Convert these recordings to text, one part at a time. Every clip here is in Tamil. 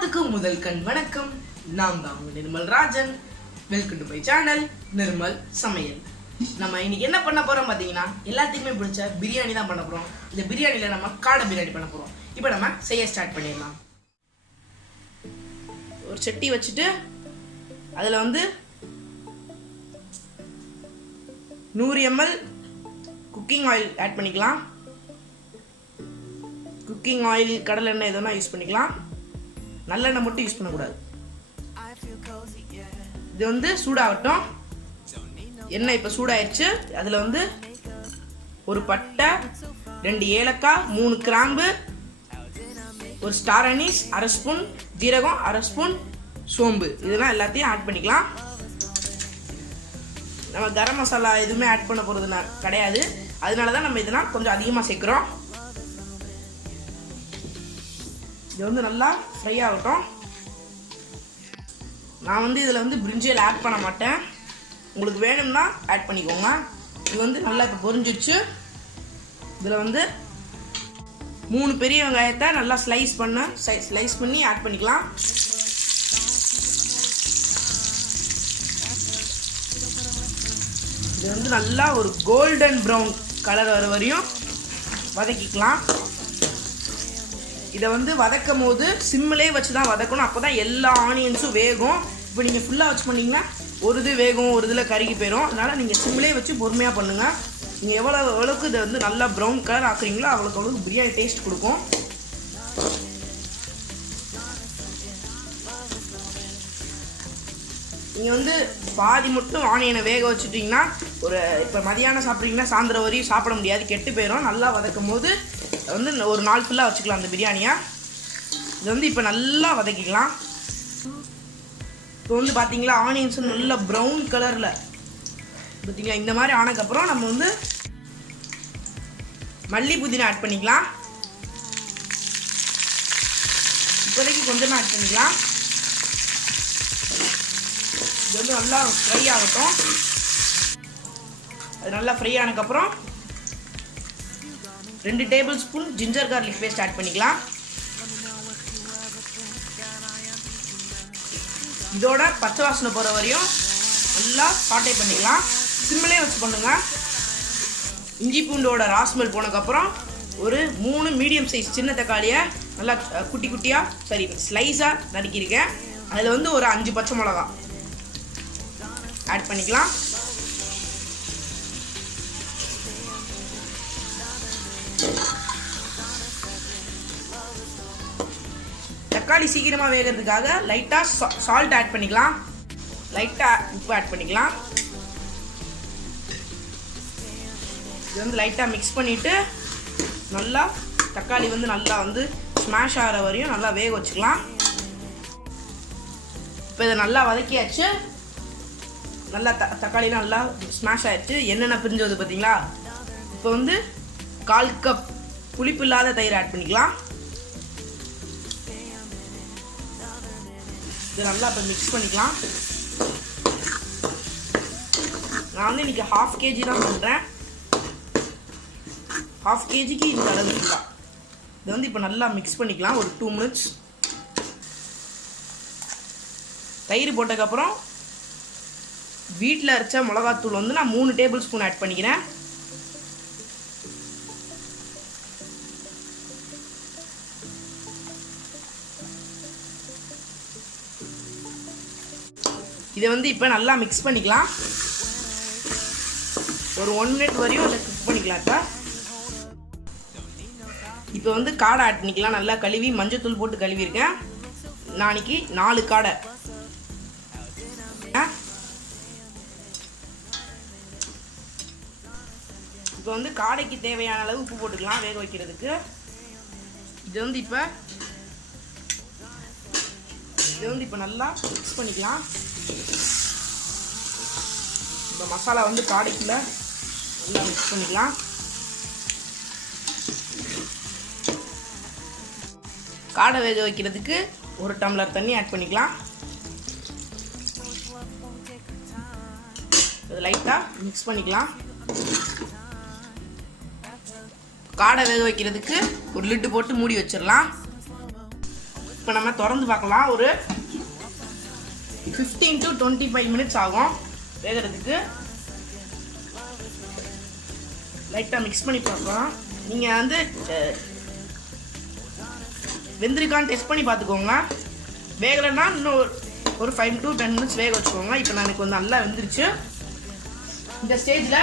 எல்லாத்துக்கும் முதல் கண் வணக்கம். நான் தான் உங்க Nirmal Rajan. Welcome to my channel Nirmal சமையல். நம்ம இன்னைக்கு என்ன பண்ண போறோம் பாத்தீங்கன்னா, எல்லாத்துக்குமே பிடிச்ச பிரியாணி தான் பண்ண போறோம். இந்த பிரியாணில நம்ம காடை பிரியாணி பண்ண போறோம். இப்போ நம்ம செய்ய ஸ்டார்ட் பண்ணிடலாம். ஒரு சட்டி வச்சுட்டு அதுல 100 ml குக்கிங் ஆயில் ஆட் பண்ணிக்கலாம். குக்கிங் ஆயில், கடலை எண்ணெய் எதுனா யூஸ் பண்ணிக்கலாம். நல்லெண்ணெய் மட்டும் யூஸ் பண்ணக்கூடாது. இது சூடாகட்டும். எண்ணெய் இப்போ சூடாயிருச்சு. அதில் ஒரு பட்டை, 2 ஏலக்காய், 3 கிராம்பு, ஒரு ஸ்டார் அனீஸ், 1/2 ஸ்பூன் ஜீரகம், 1/2 ஸ்பூன் சோம்பு, இதெல்லாம் எல்லாத்தையும் ஆட் பண்ணிக்கலாம். நம்ம கரம் மசாலா எதுவுமே ஆட் பண்ண போகிறது கிடையாது. அதனால தான் நம்ம இதெல்லாம் கொஞ்சம் அதிகமாக சேர்க்குறோம். இது நல்லா ஃப்ரை ஆகட்டும். நான் இதில் பிரிஞ்சியல் ஆட் பண்ண மாட்டேன். உங்களுக்கு வேணும்னா ஆட் பண்ணிக்கோங்க. இது நல்லா இப்போ பொரிஞ்சிடுச்சு. இதில் 3 பெரிய வெங்காயத்தை நல்லா ஸ்லைஸ் பண்ணி ஆட் பண்ணிக்கலாம். இது நல்லா ஒரு கோல்டன் ப்ரௌன் கலர் வர வரையும் வதக்கிக்கலாம். இதை வதக்கும் போது சிம்மிலே வச்சு தான் வதக்கணும். அப்போ தான் எல்லா ஆனியன்ஸும் வேகும். இப்போ நீங்கள் ஃபுல்லாக வச்சு பண்ணிங்கன்னா ஒரு இது வேகும், ஒரு இதில் கருகி போயிடும். அதனால் நீங்கள் சிம்மிலே வச்சு பொறுமையாக பண்ணுங்கள். நீங்கள் எவ்வளோக்கு இதை நல்லா ப்ரௌன் கலர் ஆக்குறீங்களோ அவ்வளோக்கு பிரியாணி டேஸ்ட் கொடுக்கும். நீங்கள் பாதி மட்டும் ஆனியனை வேக வச்சுட்டிங்கன்னா இப்போ மதியானம் சாப்பிட்றீங்கன்னா சாயந்தரம் வரையும் சாப்பிட முடியாது, கெட்டு போயிடும். நல்லா வதக்கும் போது ஒரு நாள் ஃபுல்லாக வச்சுக்கலாம் அந்த பிரியாணியை. இது இப்போ நல்லா வதக்கிக்கலாம். இப்போ பார்த்தீங்களா, ஆனியன்ஸ் நல்லா ப்ரௌன் கலரில் பார்த்தீங்களா. இந்த மாதிரி ஆனதுக்கப்புறம் நம்ம மல்லி புதினா ஆட் பண்ணிக்கலாம். இப்போதைக்கு கொஞ்சமாக ஆட் பண்ணிக்கலாம். இது நல்லா ஃப்ரை ஆகட்டும். அது நல்லா ஃப்ரை ஆனதுக்கப்புறம் 2 tablespoon ginger garlic paste add பண்ணிக்கலாம். இதோட பச்சை வாசனை போகிற வரையும் நல்லா சாட்டே பண்ணிக்கலாம். சிம்மிலே வச்சு பண்ணுங்க. இஞ்சி பூண்டோட ராஸ்மெல் போனதுக்கப்புறம் ஒரு 3 மீடியம் சைஸ் சின்ன தக்காளியை நல்லா குட்டி குட்டியாக ஸ்லைஸாக நறுக்கியிருக்கேன். அதில் ஒரு 5 பச்சை மிளகா ஆட் பண்ணிக்கலாம். தக்காளி சீக்கிரமாக வேகிறதுக்காக லைட்டாக சால்ட் ஆட் பண்ணிக்கலாம். லைட்டாக உப்பு ஆட் பண்ணிக்கலாம். இது லைட்டாக மிக்ஸ் பண்ணிவிட்டு நல்லா தக்காளி நல்லா ஸ்மாஷ் ஆகிற வரையும் நல்லா வேக வச்சுக்கலாம். இப்போ இதை நல்லா வதக்கியாச்சு. நல்லா தக்காளிலாம் நல்லா ஸ்மாஷ் ஆகிடுச்சு. என்னென்ன பிரிஞ்சது பார்த்தீங்களா. இப்போ 1/4 கப் புளிப்பு இல்லாத தயிர் ஆட் பண்ணிக்கலாம். இது நல்லா இப்போ மிக்ஸ் பண்ணிக்கலாம். நான் இன்னைக்கு 1/2 kg தான் பண்ணுறேன். 1/2 kgக்கு இது அளவுக்கு தான். இது இப்போ நல்லா மிக்ஸ் பண்ணிக்கலாம் ஒரு 2 minutes. தயிர் போட்டதுக்கப்புறம் வீட்டில் அரைச்ச மிளகாத்தூள் நான் 3 டேபிள் ஸ்பூன் ஆட் பண்ணிக்கிறேன். இதை இப்போ நல்லா மிக்ஸ் பண்ணிக்கலாம். ஒரு 1 minute வரையும் அதை குக் பண்ணிக்கலாம். இப்போ காடை ஆட் பண்ணிக்கலாம். நல்லா கழுவி மஞ்சத்தூள் போட்டு கழுவிருக்கேன். நாளைக்கு 4 காடை. இப்போ காடைக்கு தேவையான அளவு உப்பு போட்டுக்கலாம் வேக வைக்கிறதுக்கு. இது இப்போ நல்லா மிக்ஸ் பண்ணிக்கலாம். இந்த மசாலா காடைக்குள்ள நல்லா மிக்ஸ் பண்ணிக்கலாம். காடை வேக வைக்கிறதுக்கு 1 டம்ளர் தண்ணி ஆட் பண்ணிக்கலாம். இது லைட்டாக மிக்ஸ் பண்ணிக்கலாம். காடை வேக வைக்கிறதுக்கு ஒரு லிட்டு போட்டு மூடி வச்சிடலாம். இப்போ இப்போ நம்ம திறந்து பார்க்கலாம். ஒரு 15 to 25 minutes ஆகும் வேகிறதுக்கு. லைட்டாக மிக்ஸ் பண்ணி பார்க்கலாம். நீங்கள் வந்து வெந்திருக்கான்னு டெஸ்ட் பண்ணி பார்த்துக்கோங்க. வேகலைன்னா இன்னும் ஒரு 5 to 10 minutes வேக வச்சுக்கோங்க. இப்போ நான் எனக்கு வந்து நல்லா வெந்துருச்சு. இந்த ஸ்டேஜில்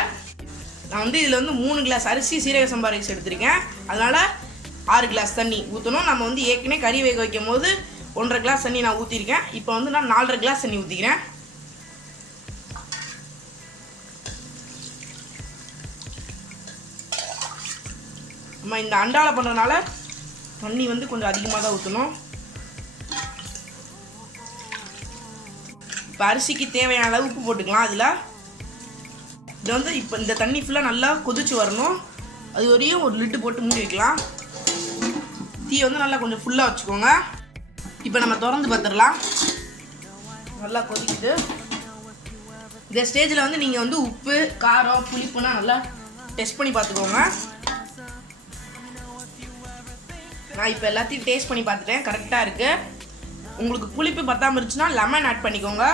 நான் வந்து இதில் வந்து 3 கிளாஸ் அரிசி சீரக சம்பா ரைஸ் எடுத்திருக்கேன். அதனால் 6 கிளாஸ் தண்ணி ஊற்றணும். நம்ம வந்து ஏற்கனவே கறி வேக வைக்கும் போது 1.5 கிளாஸ் தண்ணி நான் ஊற்றிருக்கேன். இப்போ வந்து நான் 4.5 கிளாஸ் தண்ணி ஊற்றிக்கிறேன். நம்ம இந்த அண்டாவில் பண்ணுறதுனால தண்ணி வந்து கொஞ்சம் அதிகமாக தான் ஊற்றணும். இப்போ அரிசிக்கு தேவையான அளவு உப்பு போட்டுக்கலாம். அதில் இது வந்து இப்போ இந்த தண்ணி ஃபுல்லாக நல்லா கொதிச்சு வரணும். அது வரையும் ஒரு லிட்டு போட்டு மூடி வைக்கலாம். தீயை வந்து நல்லா கொஞ்சம் ஃபுல்லாக வச்சுக்கோங்க. இப்போ நம்ம திறந்து பார்த்துடலாம். நல்லா கொதிக்குது. இந்த ஸ்டேஜில் வந்து நீங்கள் வந்து உப்பு காரம் புளிப்புனா நல்லா டெஸ்ட் பண்ணி பார்த்துக்கோங்க. நான் இப்போ எல்லாத்தையும் டேஸ்ட் பண்ணி பார்த்துட்டேன், கரெக்டாக இருக்குது. உங்களுக்கு புளிப்பு பத்தாமல் இருந்துச்சுன்னா லெமன் ஆட் பண்ணிக்கோங்க.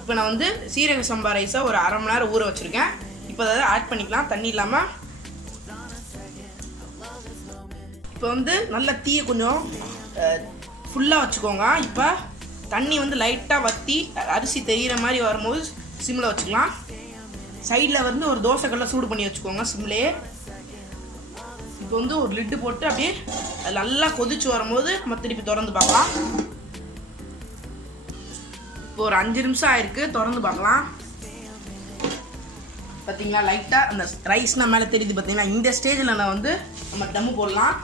இப்போ நான் வந்து சீரக சம்பா ரைஸை ஒரு 1/2 மணி நேரம் ஊற வச்சுருக்கேன். இப்போ அதை ஆட் பண்ணிக்கலாம் தண்ணி இல்லாமல். இப்போ வந்து நல்லா தீயை கொஞ்சம் ஃபுல்லாக வச்சுக்கோங்க. இப்போ தண்ணி வந்து லைட்டாக வற்றி அரிசி தெரிகிற மாதிரி வரும்போது சிம்மில் வச்சுக்கலாம். சைடில் வந்து ஒரு தோசைக்கல்லை சூடு பண்ணி வச்சுக்கோங்க சிம்லேயே. இப்போ வந்து ஒரு லிட்டு போட்டு அப்படியே நல்லா கொதிச்சு வரும்போது நம்ம திருப்பி திறந்து பார்க்கலாம். இப்போ ஒரு 5 நிமிஷம் ஆயிருக்கு, திறந்து பார்க்கலாம். பார்த்தீங்களா லைட்டாக அந்த ரைஸ்னால் மேலே தெரியுது. பார்த்தீங்கன்னா இந்த ஸ்டேஜில் நான் வந்து நம்ம தம்மு போடலாம்.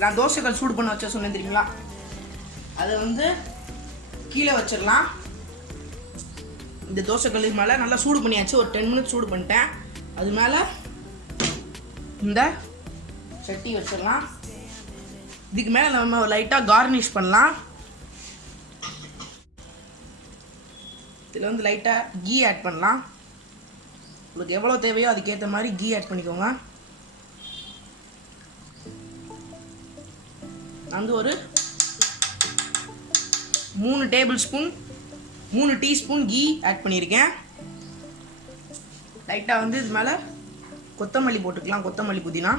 நான் தோசைக்கல் சூடு பண்ண வச்ச சொன்னேன் தெரியுங்களா, அதை வந்து கீழே வச்சிடலாம். இந்த தோசைக்கல் மேலே நல்லா சூடு பண்ணியாச்சு. ஒரு 10 மினிட்ஸ் சூடு பண்ணிட்டேன். அது மேலே இந்த சட்டி வச்சிடலாம். இதுக்கு மேலே நம்ம லைட்டாக கார்னிஷ் பண்ணலாம். இதில் வந்து லைட்டாக கீ ஆட் பண்ணலாம். உங்களுக்கு எவ்வளோ தேவையோ அதுக்கேற்ற மாதிரி கீ ஆட் பண்ணிக்கோங்க. நான் வந்து ஒரு 3 டீஸ்பூன் கீ ஆட் பண்ணியிருக்கேன். லைட்டாக வந்து இது மேலே கொத்தமல்லி போட்டுக்கலாம், கொத்தமல்லி புதினா.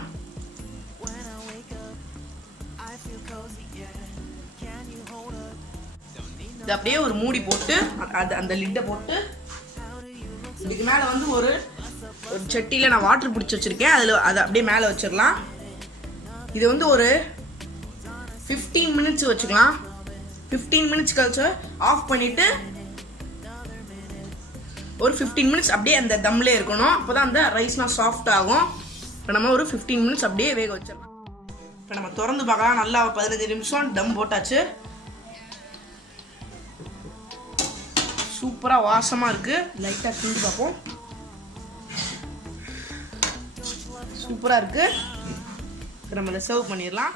இது அப்படியே ஒரு மூடி போட்டு அந்த லிட்டை போட்டு இதுக்கு மேலே வந்து ஒரு சட்டியில் நான் வாட்டர் பிடிச்சி வச்சுருக்கேன். அதை அப்படியே மேலே வச்சிடலாம். இது வந்து ஒரு 15 மினிட்ஸ் வச்சுக்கலாம். 15 மினிட்ஸ் கழிச்சு ஆஃப் பண்ணிவிட்டு ஒரு 15 மினிட்ஸ் அப்படியே அந்த தம்லே இருக்கணும். அப்போ தான் அந்த ரைஸ்லாம் சாஃப்ட் ஆகும். இப்போ நம்ம ஒரு 15 மினிட்ஸ் அப்படியே வேக வச்சிடலாம். இப்போ நம்ம திறந்து பார்க்கலாம். நல்லா 15 நிமிஷம் தம் போட்டாச்சு. சூப்பராக வாசமாக இருக்குது. லைட்டாக கிண்டி பார்ப்போம். சூப்பராக இருக்குது. இப்போ நம்ம அதை சர்வ் பண்ணிடலாம்.